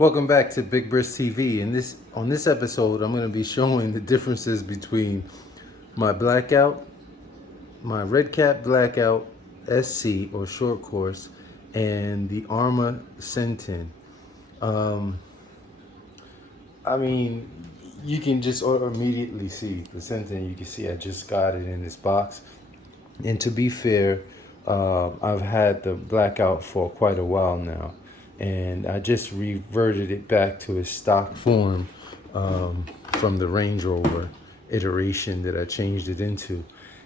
Welcome back to Big Brisk TV. On this episode, I'm going to be showing the differences between my Blackout, my Redcat Blackout SC or short course, and the Arrma Senton. Um, I mean, you can just immediately see the Senton. You can see I just got it in this box. And to be fair, I've had the Blackout for quite a while now, and I just reverted it back to its stock form from the Range Rover iteration that I changed it into.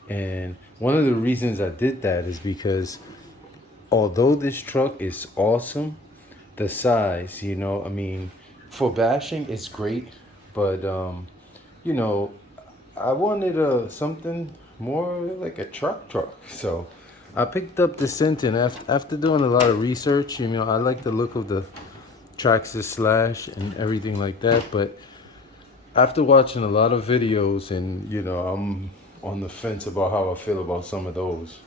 And one of the reasons I did that is because although this truck is awesome, the size, I mean, for bashing, it's great, but you know, I wanted something more like a truck. So I picked up the Senton after doing a lot of research. I like the look of the Traxxas Slash and everything like that, but after watching a lot of videos and I'm on the fence about how I feel about some of those,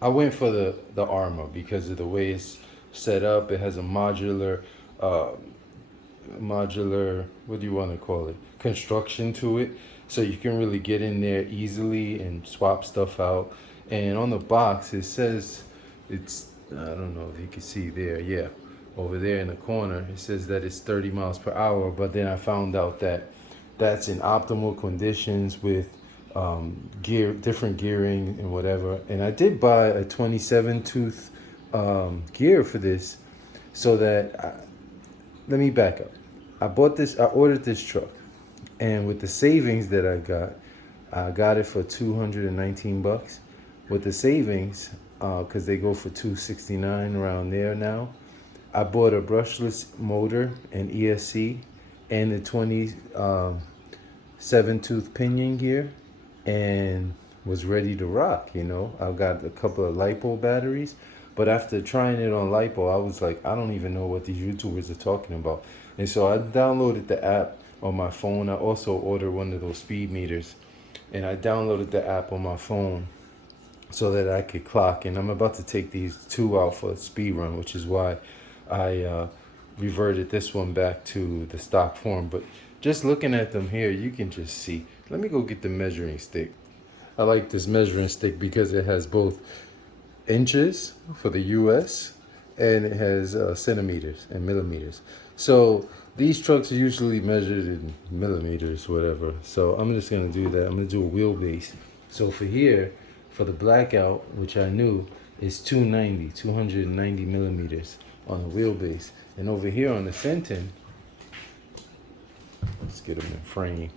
I went for the Arrma because of the way it's set up. It has a modular what do you want to call it, construction to it, so you can really get in there easily and swap stuff out. And on the box it says it's, I don't know if you can see there, yeah, over there in the corner it says that it's 30 miles per hour, but then I found out that that's in optimal conditions with different gearing and whatever. And I did buy a 27 tooth gear for this, so that let me back up. I ordered this truck, and with the savings that I got it for 219 bucks. With the savings, because they go for 269 around there now, I bought a brushless motor and ESC and the 27 tooth pinion gear, and was ready to rock. I've got a couple of LiPo batteries, but after trying it on LiPo, I was like, I don't even know what these YouTubers are talking about. And so I downloaded the app on my phone. I also ordered one of those speed meters, and I downloaded the app on my phone so that I could clock. And I'm about to take these two out for a speed run, which is why I reverted this one back to the stock form. But just looking at them here, you can just see. Let me go get the measuring stick. I like this measuring stick because it has both inches for the US and it has centimeters and millimeters. So these trucks are usually measured in millimeters, whatever. So I'm just gonna do that. I'm gonna do a wheelbase. So for here, for the Blackout, which I knew is 290 millimeters on the wheelbase. And over here on the Senton, let's get them in frame.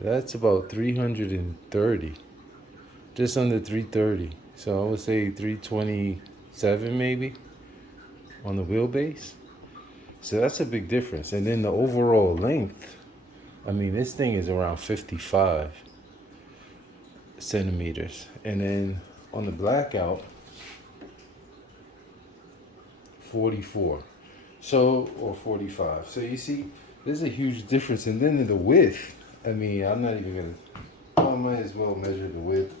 That's about 330, just under 330. So I would say 327 maybe on the wheelbase. So that's a big difference. And then the overall length, I mean, this thing is around 55 centimeters. And then on the Blackout, 44. So, or 45. So you see, there's a huge difference. And then in the width, I mean, I'm not even gonna, I might as well measure the width.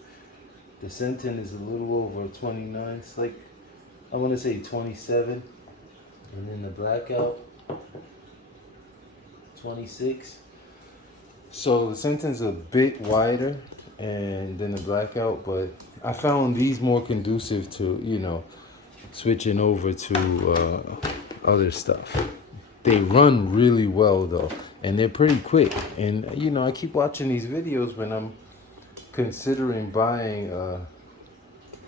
The Senton is a little over 29. It's like, I want to say 27. And then the Blackout, 26. So the Senton's a bit wider and then the Blackout, but I found these more conducive to, switching over to other stuff. They run really well though, and they're pretty quick. And I keep watching these videos when I'm considering buying a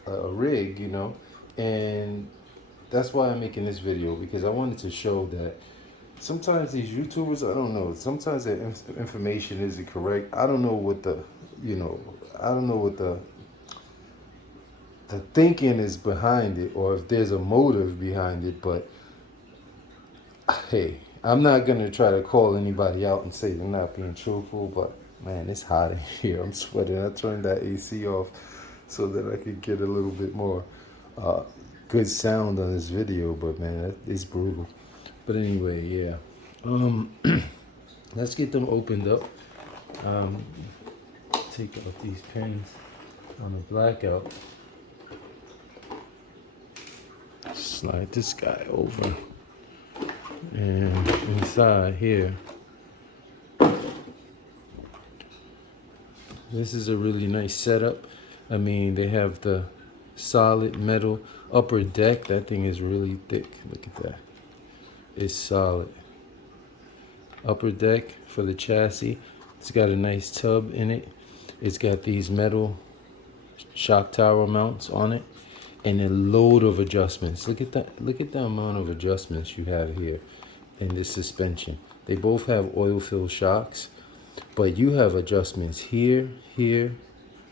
rig, and that's why I'm making this video, because I wanted to show that sometimes these YouTubers, I don't know, sometimes their information isn't correct. I don't know what the, I don't know what the thinking is behind it, or if there's a motive behind it. But hey, I'm not gonna try to call anybody out and say they're not being truthful, but man, it's hot in here. I'm sweating. I turned that AC off so that I could get a little bit more good sound on this video, but man, it's brutal. But anyway, yeah. Let's get them opened up. Take out these pins on the Blackout. Slide this guy over. And inside here, this is a really nice setup. I mean, they have the solid metal upper deck. That thing is really thick. Look at that. It's solid. Upper deck for the chassis. It's got a nice tub in it. It's got these metal shock tower mounts on it, and a load of adjustments. Look at that. Look at the amount of adjustments you have here in this suspension. They both have oil-filled shocks, but you have adjustments here,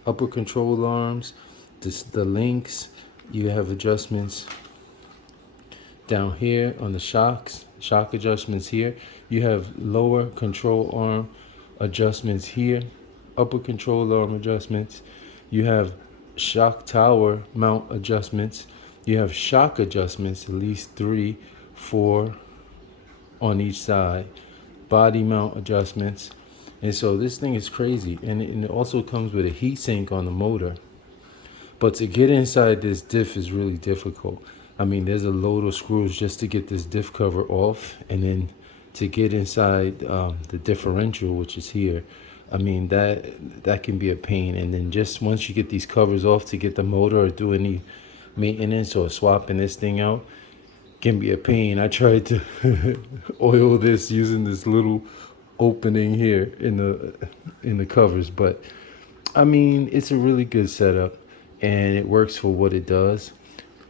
upper control arms, the links. You have adjustments down here on the shocks, shock adjustments here. You have lower control arm adjustments here, upper control arm adjustments. You have shock tower mount adjustments. You have shock adjustments, at least 3, 4 on each side. Body mount adjustments. And so this thing is crazy. And it also comes with a heat sink on the motor. But to get inside this diff is really difficult. I mean, there's a load of screws just to get this diff cover off, and then to get inside the differential, which is here. I mean, that can be a pain. And then just once you get these covers off to get the motor or do any maintenance or swapping this thing out, can be a pain. I tried to oil this using this little opening here in the covers, but I mean, it's a really good setup and it works for what it does.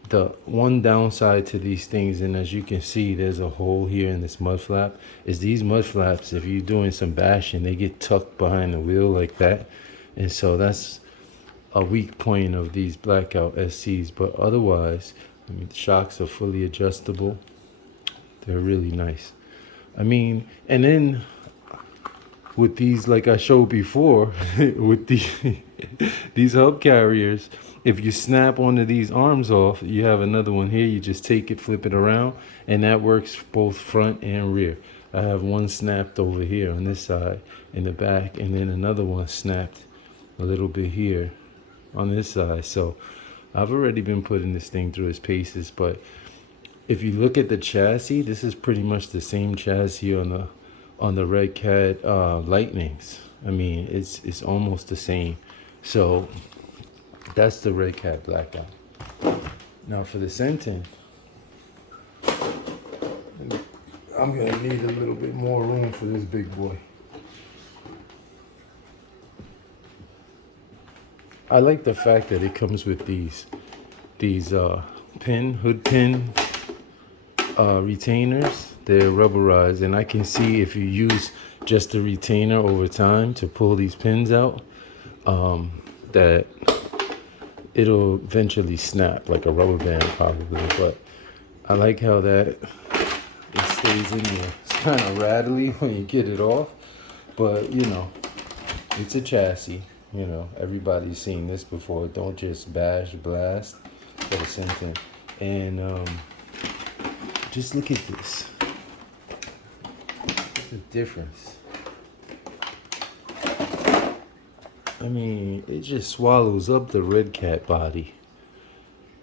The one downside to these things, and as you can see, there's a hole here in this mud flap, is these mud flaps, if you're doing some bashing, they get tucked behind the wheel like that. And so that's a weak point of these Blackout SCs. But otherwise, I mean, the shocks are fully adjustable. They're really nice. I mean, and then with these, like I showed before, with these hub carriers, if you snap one of these arms off, you have another one here. You just take it, flip it around, and that works both front and rear. I have one snapped over here on this side in the back, and then another one snapped a little bit here on this side. So I've already been putting this thing through its paces. But if you look at the chassis, this is pretty much the same chassis on the Redcat Lightnings. I mean, it's almost the same. So that's the Redcat Blackout. Now for the Senton, I'm gonna need a little bit more room for this big boy. I like the fact that it comes with these hood pin retainers. They're rubberized, and I can see if you use just the retainer over time to pull these pins out, that it'll eventually snap like a rubber band probably. But I like how that it stays in there. It's kind of rattly when you get it off, but you know, it's a chassis. You know, everybody's seen this before. Don't just bash, blast for the Senton. And just look at this. What's the difference? I mean, it just swallows up the Redcat body.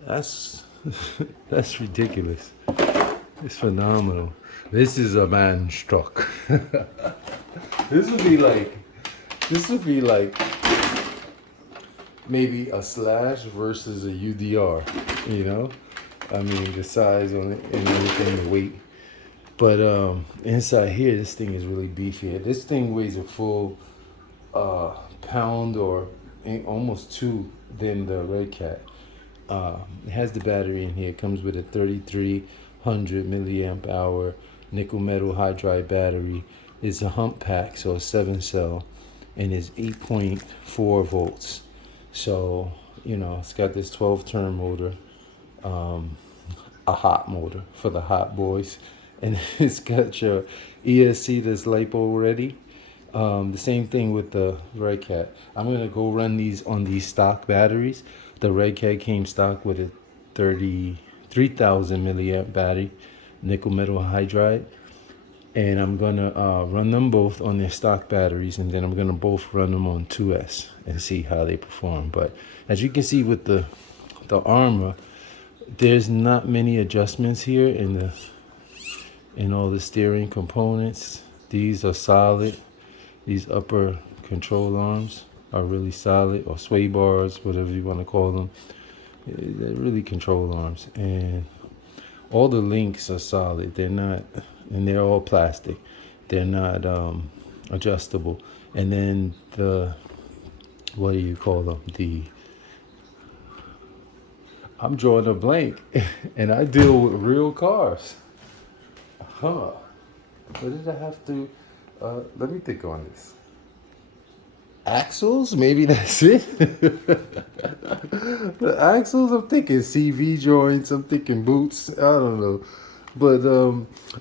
That's that's ridiculous. It's phenomenal. This is a man struck. This would be like maybe a Slash versus a UDR, you know? I mean, the size on it and everything, the weight. But inside here, this thing is really beefy. This thing weighs a full pound or almost 2 than the Redcat. It has the battery in here. It comes with a 3300 milliamp hour nickel metal hydride battery. It's a hump pack, so a 7-cell, and it's 8.4 volts. So, you know, it's got this 12-turn motor, a hot motor for the hot boys, and it's got your ESC that's LiPo ready. The same thing with the Redcat. I'm gonna go run these on these stock batteries. The Redcat came stock with a 33,000 milliamp battery, nickel metal hydride, and I'm gonna run them both on their stock batteries, and then I'm gonna both run them on 2S and see how they perform. But as you can see with the Arrma, There's not many adjustments here in all the steering components. These are solid. These upper control arms are really solid, or sway bars, whatever you want to call them. They're really control arms, and all the links are solid. They're not, and they're all plastic. They're not adjustable. And then the, what do you call them? I'm drawing a blank, and I deal with real cars. What did I have to? Let me think on this. Axles? Maybe that's it. The axles, I'm thinking CV joints, I'm thinking boots, I don't know. But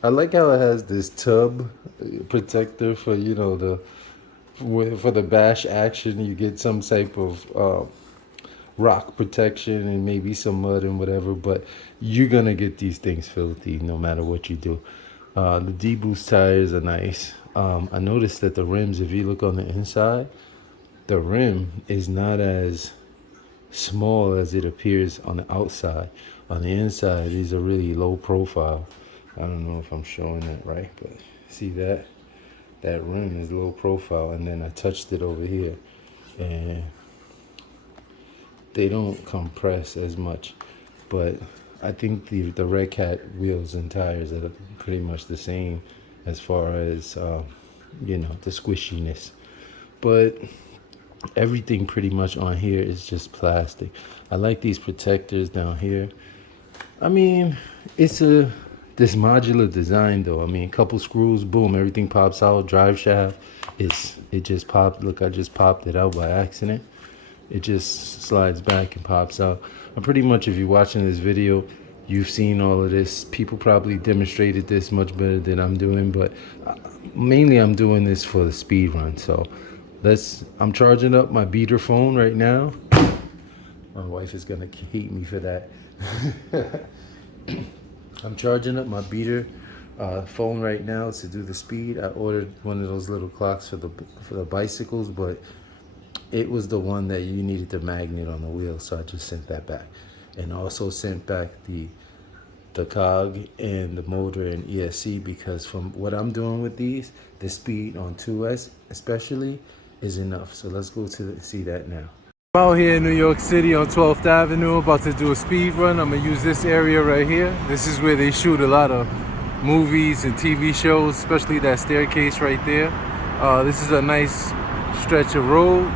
I like how it has this tub protector for, you know, for the bash action. You get some type of rock protection and maybe some mud and whatever, but you're gonna get these things filthy no matter what you do. The D-Boost tires are nice. I noticed that the rims, if you look on the inside, the rim is not as small as it appears on the outside. On the inside, these are really low profile. I don't know if I'm showing that right, but see that rim is low profile. And then I touched it over here, and they don't compress as much. But I think the Redcat wheels and tires are pretty much the same as far as you know, the squishiness. But everything pretty much on here is just plastic. I like these protectors down here. I mean, it's this modular design though. I mean, a couple screws, boom, everything pops out. Drive shaft, it just popped. Look, I just popped it out by accident. It just slides back and pops out. And pretty much, if you're watching this video, you've seen all of this. People probably demonstrated this much better than I'm doing, but mainly I'm doing this for the speed run. So I'm charging up my beater phone right now. My wife is gonna hate me for that. I'm charging up my beater phone right now to do the speed. I ordered one of those little clocks for the bicycles, but it was the one that you needed the magnet on the wheel, so I just sent that back. And also sent back the cog and the motor and ESC, because from what I'm doing with these, the speed on 2S especially is enough. So let's go to see that now. I'm out here in New York City on 12th Avenue, about to do a speed run. I'm gonna use this area right here. This is where they shoot a lot of movies and TV shows, especially that staircase right there. This is a nice stretch of road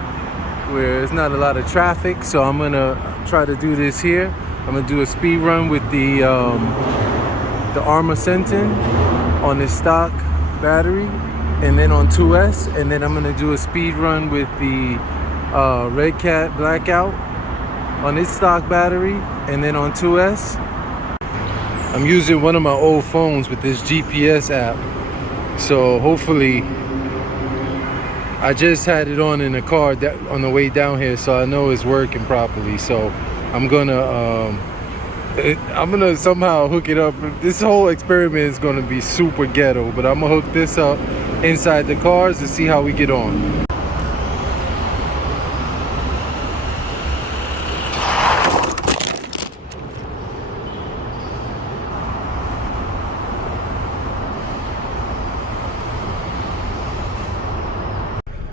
where there's not a lot of traffic, so I'm gonna try to do this here. I'm gonna do a speed run with the Arrma Senton on the stock battery, and then on 2S, and then I'm gonna do a speed run with the Redcat Blackout on its stock battery, and then on 2S. I'm using one of my old phones with this GPS app, so hopefully, I just had it on in the car on the way down here, so I know it's working properly. So I'm gonna somehow hook it up. This whole experiment is gonna be super ghetto, but I'm gonna hook this up inside the cars to see how we get on.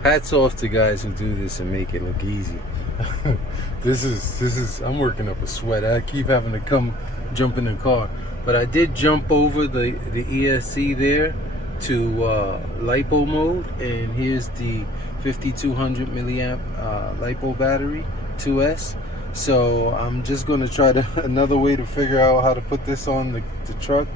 Hats off to guys who do this and make it look easy. This is I'm working up a sweat. I keep having to jump in the car, but I did jump over the ESC there to LiPo mode, and here's the 5200 milliamp LiPo battery 2S. So I'm just going to try another way to figure out how to put this on the truck.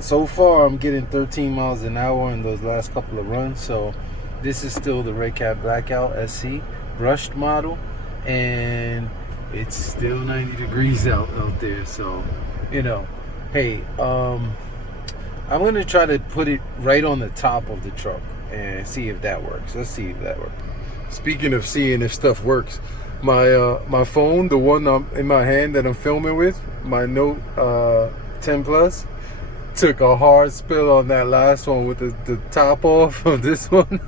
So far I'm getting 13 miles an hour in those last couple of runs. So this is still the Redcat Blackout SC brushed model, and it's still 90 degrees out there. So, you know, hey, I'm gonna try to put it right on the top of the truck and see if that works. Let's see if that works. Speaking of seeing if stuff works, my phone, the one in my hand that I'm filming with, my Note 10 Plus, took a hard spill on that last one with the top off of this one.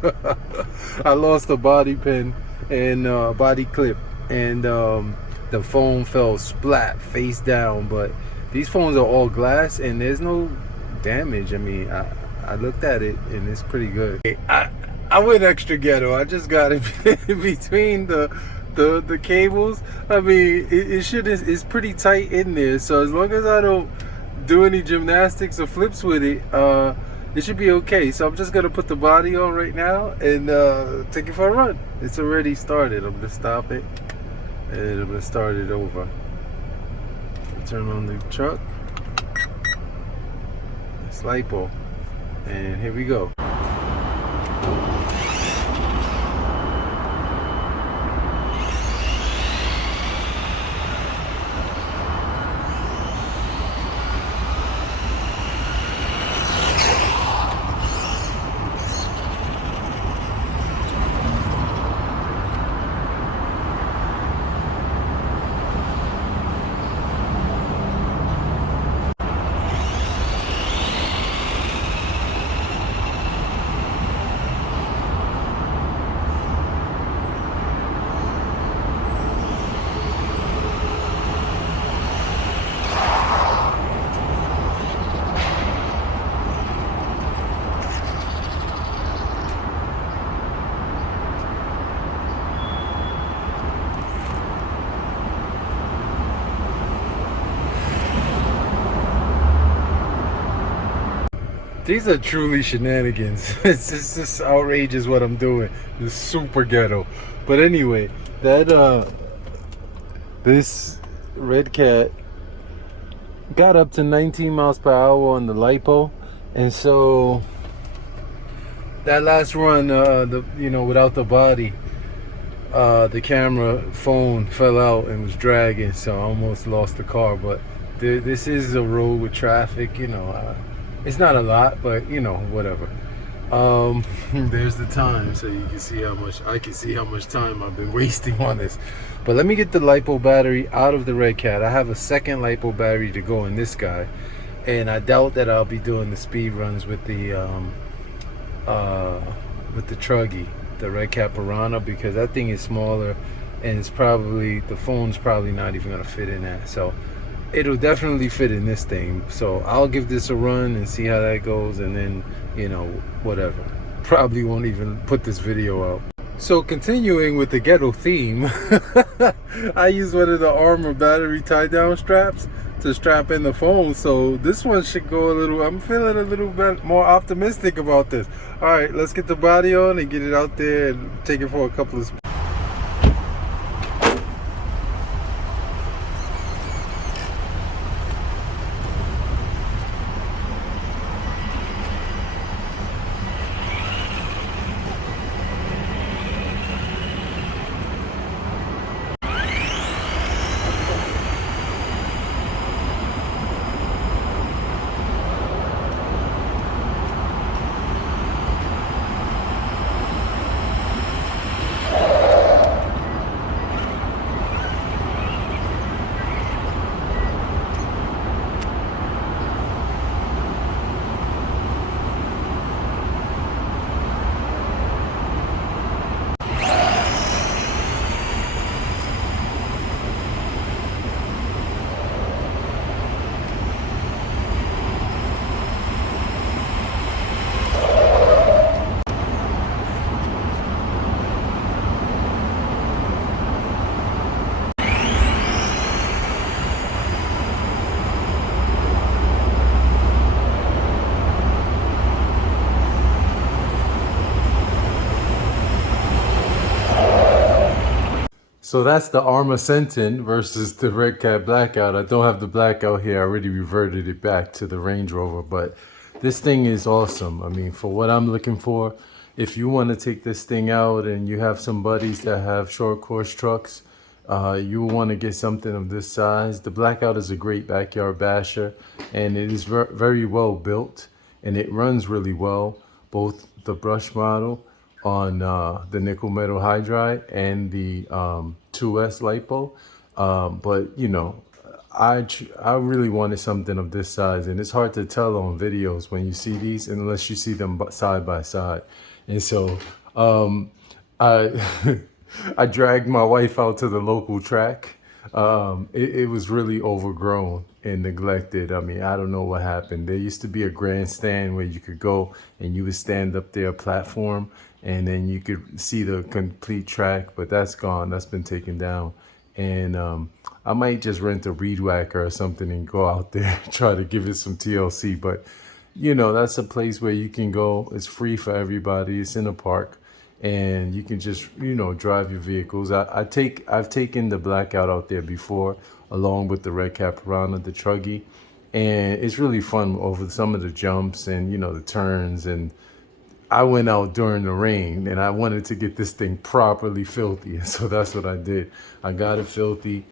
I lost a body pin and body clip, and the phone fell splat face down. But these phones are all glass and there's no damage. I mean, I looked at it and it's pretty good. I went extra ghetto. I just got it between the cables. I mean, it's pretty tight in there. So as long as I don't do any gymnastics or flips with it, it should be okay. So I'm just gonna put the body on right now and take it for a run. It's already started. I'm gonna stop it and I'm gonna start it over. Turn on the truck. It's lipo, and here we go. These are truly shenanigans. It's just outrageous what I'm doing. It's super ghetto. But anyway, that this Redcat got up to 19 miles per hour on the lipo, and so that last run, without the body, the camera phone fell out and was dragging, so I almost lost the car. But this is a road with traffic, it's not a lot, but whatever. There's the time, so you can see how much time I've been wasting on this. But let me get the lipo battery out of the Redcat. I have a second lipo battery to go in this guy, and I doubt that I'll be doing the speed runs with the Truggy, the Redcat Piranha, because that thing is smaller, and the phone's probably not even gonna fit in that. So it'll definitely fit in this thing. So I'll give this a run and see how that goes, and then whatever. Probably won't even put this video out. So continuing with the ghetto theme, I use one of the Arrma battery tie down straps to strap in the phone. So this one should go I'm feeling a little bit more optimistic about this. All right, let's get the body on and get it out there and take it for a couple of So that's the Arrma Senton versus the Redcat Blackout. I don't have the Blackout here. I already reverted it back to the Range Rover, but this thing is awesome. I mean, for what I'm looking for, if you want to take this thing out and you have some buddies that have short course trucks, you want to get something of this size. The Blackout is a great backyard basher, and it is very well built, and it runs really well, both the brush model on the nickel metal hydride and the 2S lipo, but I really wanted something of this size, and it's hard to tell on videos when you see these unless you see them side by side. And so I I dragged my wife out to the local track It was really overgrown and neglected. I mean, I don't know what happened. There used to be a grandstand where you could go and you would stand up there, platform, and then you could see the complete track, but that's gone. That's been taken down. And I might just rent a reed whacker or something and go out there and try to give it some TLC. But, that's a place where you can go. It's free for everybody. It's in a park. And you can just drive your vehicles. I've taken the Blackout out there before, along with the Redcat Piranha, the Truggy, and it's really fun over some of the jumps and the turns. And I went out during the rain, and I wanted to get this thing properly filthy, and so that's what I did. I got it filthy.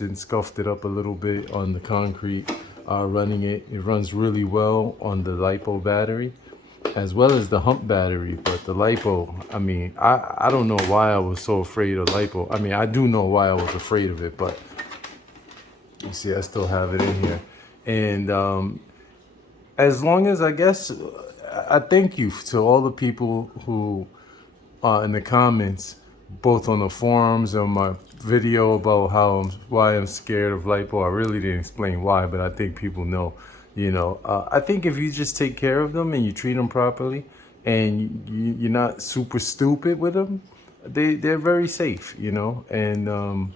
And scuffed it up a little bit on the concrete, running it. It runs really well on the LiPo battery as well as the hump battery. But the LiPo, I mean, I don't know why I was so afraid of LiPo. I mean, I do know why I was afraid of it, but you see I still have it in here. And as long as, I guess, I thank you to all the people who in the comments, both on the forums and my video about why I'm scared of LiPo. I really didn't explain why, but I think people know. I think if you just take care of them and you treat them properly, and you're not super stupid with them, they're very safe. And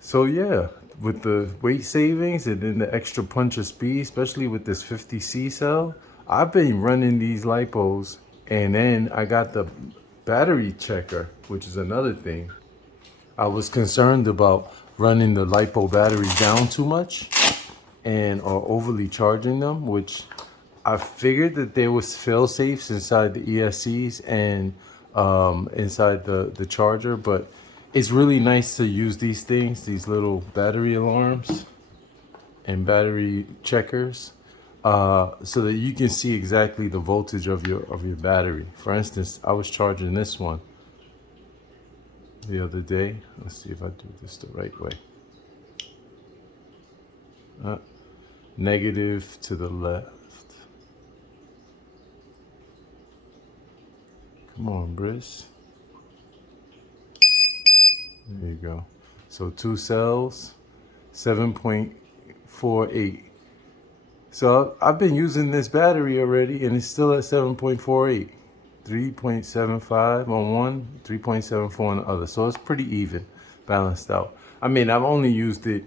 so yeah, with the weight savings and then the extra punch of speed, especially with this 50C cell, I've been running these LiPos, and then I got the battery checker, which is another thing. I was concerned about running the LiPo battery down too much or overly charging them, which I figured that there was fail safes inside the ESCs and inside the charger, but it's really nice to use these things, these little battery alarms and battery checkers, so that you can see exactly the voltage of your battery. For instance, I was charging this one the other day. Let's see if I do this the right way. Negative to the left. Come on, Briss. There you go. So 2 cells, 7.48. So I've been using this battery already, and it's still at 7.48. 3.75 on one, 3.74 on the other. So it's pretty even, balanced out. I mean, I've only used it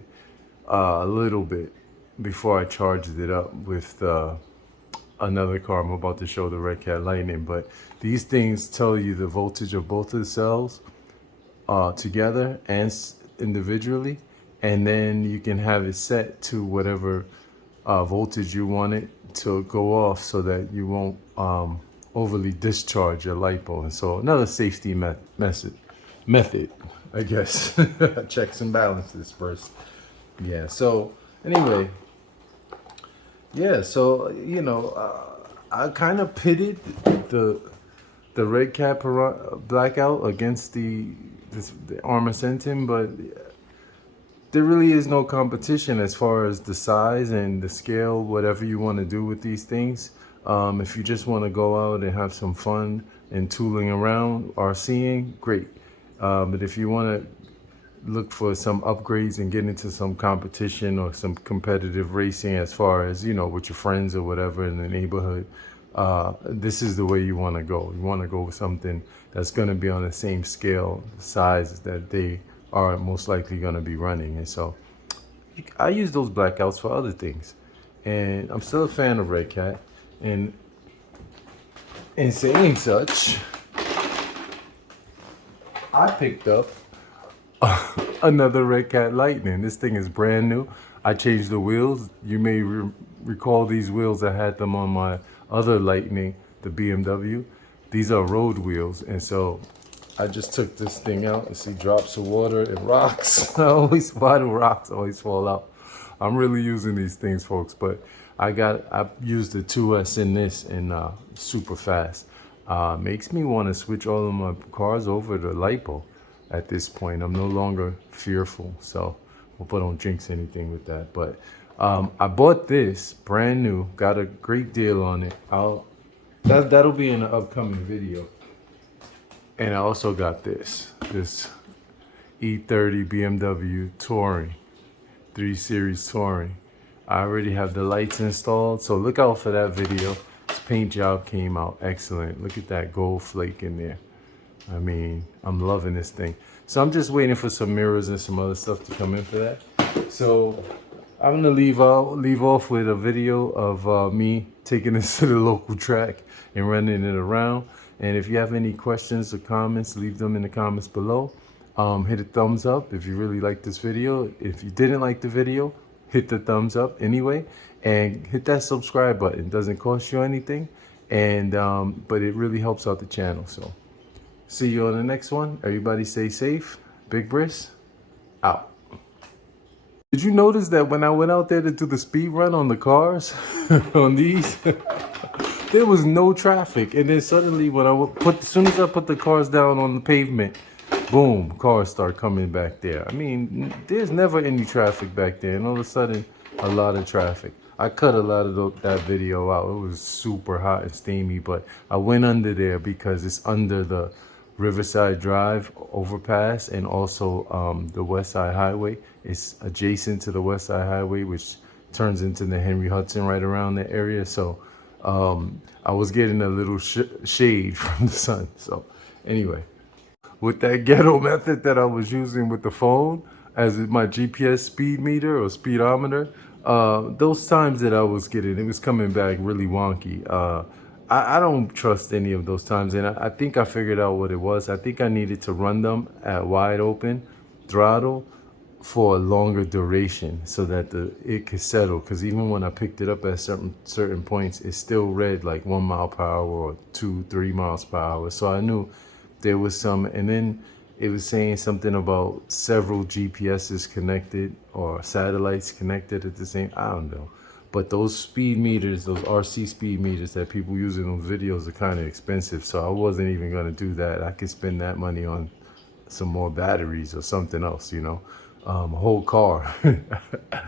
a little bit before I charged it up with another car I'm about to show, the Redcat Lightning. But these things tell you the voltage of both of the cells together and individually, and then you can have it set to whatever voltage you want it to go off, so that you won't overly discharge your LiPo. And so another safety method, I guess. Checks and balances first. Yeah. So anyway, yeah. So I kind of pitted the Redcat Blackout against the Arrma Senton, but there really is no competition as far as the size and the scale, whatever you want to do with these things. If you just want to go out and have some fun, and tooling around, RCing, great. But if you want to look for some upgrades and get into some competition or some competitive racing as far as, you know, with your friends or whatever in the neighborhood, this is the way you want to go. You want to go with something that's going to be on the same scale, size that they are most likely going to be running. And so I use those blackouts for other things. And I'm still a fan of Redcat. And in saying such, I picked up another Redcat Lightning. This thing is brand new. I changed the wheels. You may recall these wheels. I had them on my other Lightning, the BMW. These are road wheels, and so I just took this thing out and see drops of water and rocks. Why do rocks always fall out? I'm really using these things, folks, but I used the 2S in this and super fast. Makes me want to switch all of my cars over to LiPo at this point. I'm no longer fearful, so hope I don't jinx anything with that. But I bought this brand new, got a great deal on it. That'll be in an upcoming video. And I also got this E30 BMW Touring, 3 Series Touring. I already have the lights installed, so look out for that video. This paint job came out excellent. Look at that gold flake in there. I mean, I'm loving this thing. So I'm just waiting for some mirrors and some other stuff to come in for that. So I'm gonna leave off with a video of me taking this to the local track and running it around. And if you have any questions or comments, leave them in the comments below. Hit a thumbs up if you really like this video. If you didn't like the video, hit the thumbs up anyway, and hit that subscribe button. It doesn't cost you anything, and but it really helps out the channel. So see you on the next one. Everybody stay safe. Big Briss out. Did you notice that when I went out there to do the speed run on the cars, on these, there was no traffic, and then suddenly when as soon as I put the cars down on the pavement, boom, cars start coming back there. I mean, there's never any traffic back there, and all of a sudden, a lot of traffic. I cut a lot of that video out. It was super hot and steamy, but I went under there because it's under the Riverside Drive overpass and also the West Side Highway. It's adjacent to the West Side Highway, which turns into the Henry Hudson right around the area. So I was getting a little shade from the sun. So anyway, with that ghetto method that I was using with the phone as my GPS speed meter or speedometer, those times that I was getting, it was coming back really wonky. I don't trust any of those times, and I think I figured out what it was. I think I needed to run them at wide open throttle for a longer duration so that it could settle, because even when I picked it up at certain points, it still read like 1 mile per hour or 2-3 miles per hour. So I knew there was some, and then it was saying something about several GPSs connected or satellites connected at the same, I don't know. But those speed meters, those RC speed meters that people use in those videos are kind of expensive. So I wasn't even going to do that. I could spend that money on some more batteries or something else, you know, a whole car.